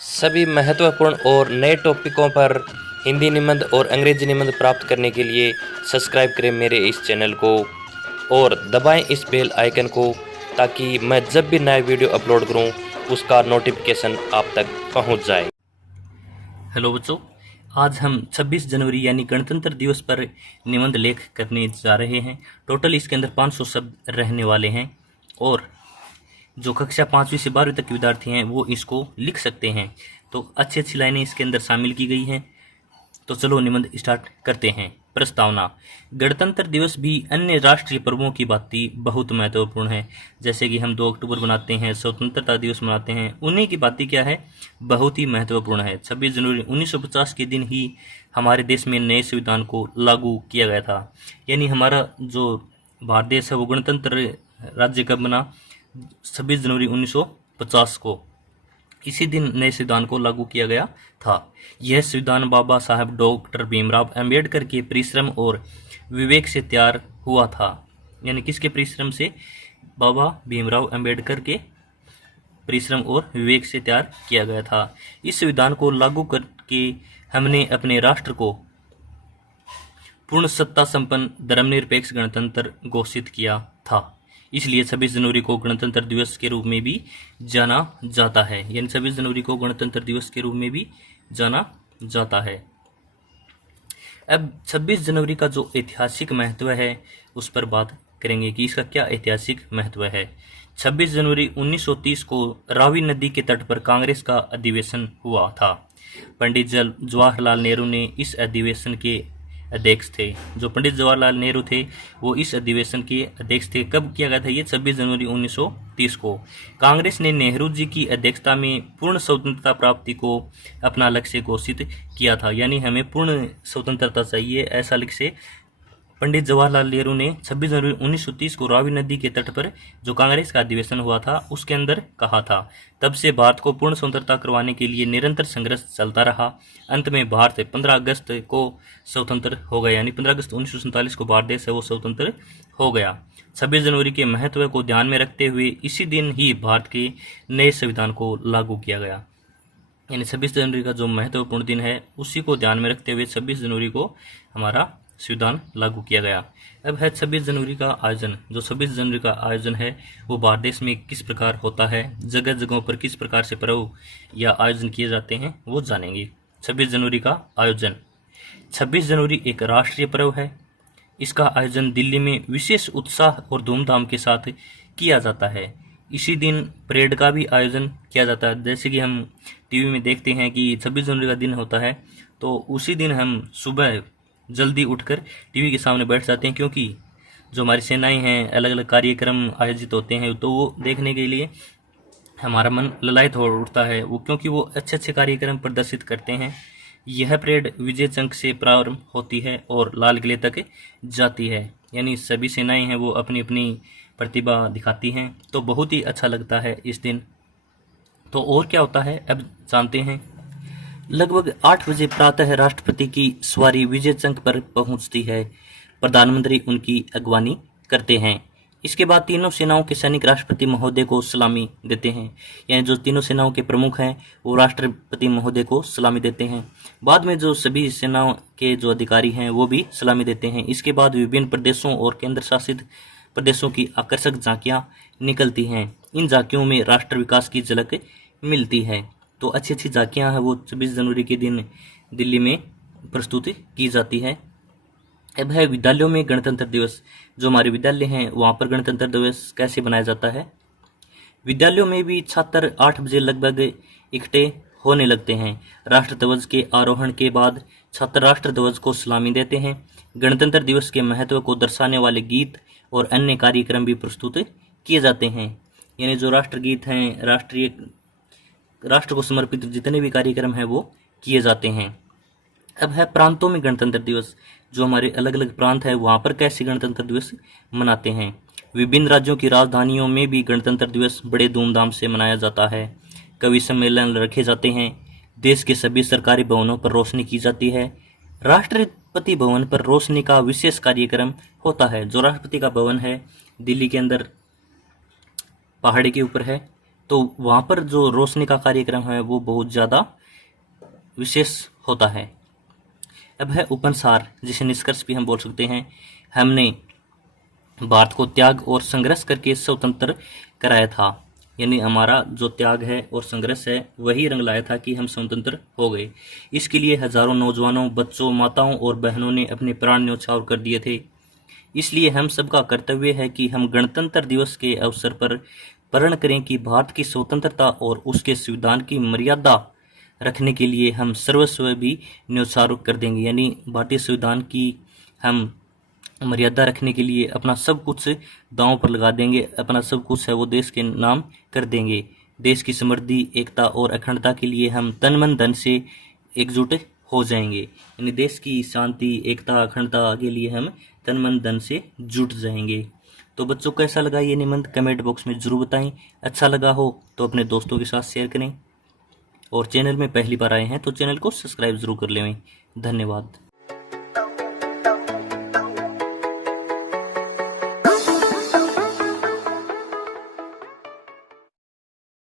सभी महत्वपूर्ण और नए टॉपिकों पर हिंदी निबंध और अंग्रेजी निबंध प्राप्त करने के लिए सब्सक्राइब करें मेरे इस चैनल को और दबाएं इस बेल आइकन को ताकि मैं जब भी नया वीडियो अपलोड करूं उसका नोटिफिकेशन आप तक पहुंच जाए। हेलो बच्चों, आज हम 26 जनवरी यानी गणतंत्र दिवस पर निबंध लेख करने जा रहे हैं। टोटल इसके अंदर 500 शब्द रहने वाले हैं और जो कक्षा 5वीं से 12वीं तक के विद्यार्थी हैं वो इसको लिख सकते हैं। तो अच्छी अच्छी लाइनें इसके अंदर शामिल की गई हैं। तो चलो निबंध स्टार्ट करते हैं। प्रस्तावना। गणतंत्र दिवस भी अन्य राष्ट्रीय पर्वों की भांति बहुत महत्वपूर्ण है। जैसे कि हम 2 अक्टूबर मनाते हैं, स्वतंत्रता दिवस मनाते हैं, उन्हीं की भांति क्या है, बहुत ही महत्वपूर्ण है। 26 जनवरी 1950 के दिन ही हमारे देश में नए संविधान को लागू किया गया था। यानी हमारा जो भारत देश है वो गणतंत्र राज्य कब बना? 26 जनवरी 1950 को। इसी दिन नए संविधान को लागू किया गया था। यह संविधान बाबा साहब डॉक्टर भीमराव अंबेडकर के परिश्रम और विवेक से तैयार हुआ था। यानी किसके परिश्रम से? बाबा भीमराव अंबेडकर के परिश्रम और विवेक से तैयार किया गया था। इस संविधान को लागू करके हमने अपने राष्ट्र को पूर्ण सत्ता संपन्न धर्मनिरपेक्ष गणतंत्र घोषित किया था। इसलिए 26 जनवरी को गणतंत्र दिवस के रूप में भी जाना जाता है। यानी 26 जनवरी को गणतंत्र दिवस के रूप में भी जाना जाता है। अब 26 जनवरी का जो ऐतिहासिक महत्व है उस पर बात करेंगे कि इसका क्या ऐतिहासिक महत्व है। 26 जनवरी 1930 को रावी नदी के तट पर कांग्रेस का अधिवेशन हुआ था। पंडित जवाहरलाल नेहरू ने इस अधिवेशन के अध्यक्ष थे। जो पंडित जवाहरलाल नेहरू थे वो इस अधिवेशन के अध्यक्ष थे। कब किया गया था ये? 26 जनवरी 1930 को। कांग्रेस ने नेहरू जी की अध्यक्षता में पूर्ण स्वतंत्रता प्राप्ति को अपना लक्ष्य घोषित किया था। यानी हमें पूर्ण स्वतंत्रता चाहिए, ऐसा लक्ष्य पंडित जवाहरलाल नेहरू ने 26 जनवरी 1930 को रावी नदी के तट पर जो कांग्रेस का अधिवेशन हुआ था उसके अंदर कहा था। तब से भारत को पूर्ण स्वतंत्रता करवाने के लिए निरंतर संघर्ष चलता रहा। अंत में भारत 15 अगस्त को स्वतंत्र हो गया। यानी 15 अगस्त 1947 को भारत देश है वो स्वतंत्र हो गया। 26 जनवरी के महत्व को ध्यान में रखते हुए इसी दिन ही भारत के नए संविधान को लागू किया गया। यानी 26 जनवरी का जो महत्वपूर्ण दिन है उसी को ध्यान में रखते हुए 26 जनवरी को हमारा संविधान लागू किया गया। अब है 26 जनवरी का आयोजन। जो 26 जनवरी का आयोजन है वो भारत देश में किस प्रकार होता है, जगह जगहों पर किस प्रकार से पर्व या आयोजन किए जाते हैं वो जानेंगे। 26 जनवरी का आयोजन। 26 जनवरी एक राष्ट्रीय पर्व है। इसका आयोजन दिल्ली में विशेष उत्साह और धूमधाम के साथ किया जाता है। इसी दिन परेड का भी आयोजन किया जाता है। जैसे कि हम टीवी में देखते हैं कि 26 जनवरी का दिन होता है तो उसी दिन हम सुबह जल्दी उठकर टीवी के सामने बैठ जाते हैं, क्योंकि जो हमारी सेनाएं हैं अलग अलग कार्यक्रम आयोजित होते हैं तो वो देखने के लिए हमारा मन ललायत हो उठता है। वो क्योंकि वो अच्छे अच्छे कार्यक्रम प्रदर्शित करते हैं। यह परेड विजय चौक से प्रारंभ होती है और लाल किले तक जाती है। यानी सभी सेनाएं हैं वो अपनी अपनी प्रतिभा दिखाती हैं, तो बहुत ही अच्छा लगता है इस दिन। तो और क्या होता है अब जानते हैं। लगभग 8 बजे प्रातः राष्ट्रपति की सवारी विजय चौक पर पहुंचती है। प्रधानमंत्री उनकी अगवानी करते हैं। इसके बाद तीनों सेनाओं के सैनिक राष्ट्रपति महोदय को सलामी देते हैं। यानी जो तीनों सेनाओं के प्रमुख हैं वो राष्ट्रपति महोदय को सलामी देते हैं। बाद में जो सभी सेनाओं के जो अधिकारी हैं वो भी सलामी देते हैं। इसके बाद विभिन्न प्रदेशों और केंद्र शासित प्रदेशों की आकर्षक झांकियां निकलती हैं। इन झांकियों में राष्ट्र विकास की झलक मिलती है। तो अच्छी अच्छी झांकियां हैं वो 26 जनवरी के दिन दिल्ली में प्रस्तुत की जाती है। अब है विद्यालयों में गणतंत्र दिवस। जो हमारे विद्यालय हैं वहाँ पर गणतंत्र दिवस कैसे मनाया जाता है। विद्यालयों में भी छात्र 8 बजे लगभग इकट्ठे होने लगते हैं। राष्ट्र ध्वज के आरोहण के बाद छात्र राष्ट्र ध्वज को सलामी देते हैं। गणतंत्र दिवस के महत्व को दर्शाने वाले गीत और अन्य कार्यक्रम भी प्रस्तुत किए जाते हैं। यानी जो राष्ट्रगीत हैं, राष्ट्र को समर्पित जितने भी कार्यक्रम हैं वो किए जाते हैं। अब है प्रांतों में गणतंत्र दिवस। जो हमारे अलग अलग प्रांत है वहाँ पर कैसे गणतंत्र दिवस मनाते हैं। विभिन्न राज्यों की राजधानियों में भी गणतंत्र दिवस बड़े धूमधाम से मनाया जाता है। कवि सम्मेलन रखे जाते हैं। देश के सभी सरकारी भवनों पर रोशनी की जाती है। राष्ट्रपति भवन पर रोशनी का विशेष कार्यक्रम होता है। जो राष्ट्रपति का भवन है दिल्ली के अंदर पहाड़ी के ऊपर है, तो वहाँ पर जो रोशनी का कार्यक्रम है वो बहुत ज़्यादा विशेष होता है। अब है उपनसार, जिसे निष्कर्ष भी हम बोल सकते हैं। हमने भारत को त्याग और संघर्ष करके स्वतंत्र कराया था, यानी हमारा जो त्याग है और संघर्ष है वही रंग लाया था कि हम स्वतंत्र हो गए। इसके लिए हजारों नौजवानों, बच्चों, माताओं और बहनों ने अपने प्राण न्यौछावर कर दिए थे। इसलिए हम सबका कर्तव्य है कि हम गणतंत्र दिवस के अवसर पर प्रण करें कि भारत की स्वतंत्रता और उसके संविधान की मर्यादा रखने के लिए हम सर्वस्व भी न्यौछावर कर देंगे, यानी भारतीय संविधान की हम मर्यादा रखने के लिए अपना सब कुछ दांव पर लगा देंगे। अपना सब कुछ है वो देश के नाम कर देंगे। देश की समृद्धि, एकता और अखंडता के लिए हम तन मन धन से एकजुट हो जाएंगे, यानी देश की शांति, एकता, अखंडता के लिए हम तन मन धन से जुट जाएंगे। तो बच्चों, कैसा लगा ये निबंध कमेंट बॉक्स में जरूर बताएं। अच्छा लगा हो तो अपने दोस्तों के साथ शेयर करें, और चैनल में पहली बार आए हैं तो चैनल को सब्सक्राइब जरूर कर लें। धन्यवाद।